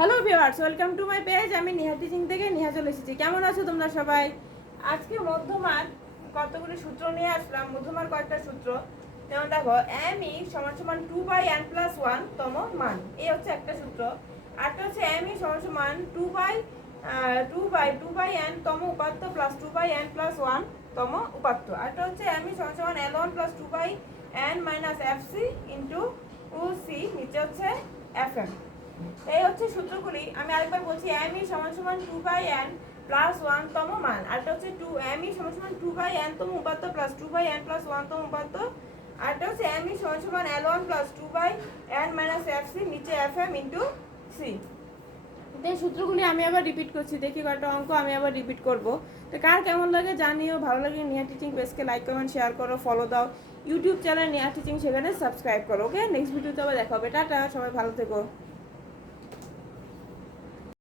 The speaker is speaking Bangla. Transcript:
Hello viewers, welcome to my page. আমি নিহা টিচিং থেকে নিহা চলে এসেছি। কেমন আছো তোমরা সবাই? আজকে মধ্যমার কতগুলি সূত্র নিয়ে আসলাম। মধ্যমার কয়েকটা সূত্র, যেমন দেখো এম ই সমান সমান 2/n+1 তম মান, এই হচ্ছে একটা সূত্র। আরটা হচ্ছে এম ই সমান সমান 2/n তম উপাত্ত প্লাস 2/n+1 তম উপাত্ত। আরটা হচ্ছে এম ই সমান সমান L1 plus 2/n-fc into C, নিচে হচ্ছে fm। এই হচ্ছে সূত্রগুলি। আমি আরেকবার বলছি, এম ই সমান সমান 2/n+1 তম মান, আরটা হচ্ছে এম ই সমান সমান 2/n তম উপাত্ত প্লাস 2/n+1 তম উপাত্ত, আরটা হচ্ছে এম ই সমান সমান L1 প্লাস 2/n-fc নিচে fm ইন্টু সি। এই সূত্রগুলি আমি আবার রিপিট করছি, দেখি কয়টা অঙ্ক আমি আবার রিপিট করব। তো কার কেমন লাগে জানিও, ভালো লাগে Niha teaching পেজকে like comment share করো, ফলো দাও। ইউটিউব চ্যানেল নিহা টিচিং, সেখানে সাবস্ক্রাইব করো। ওকে, নেক্সট ভিডিওতে আবার দেখা হবে। টাটা, সবাই ভালো থেকো।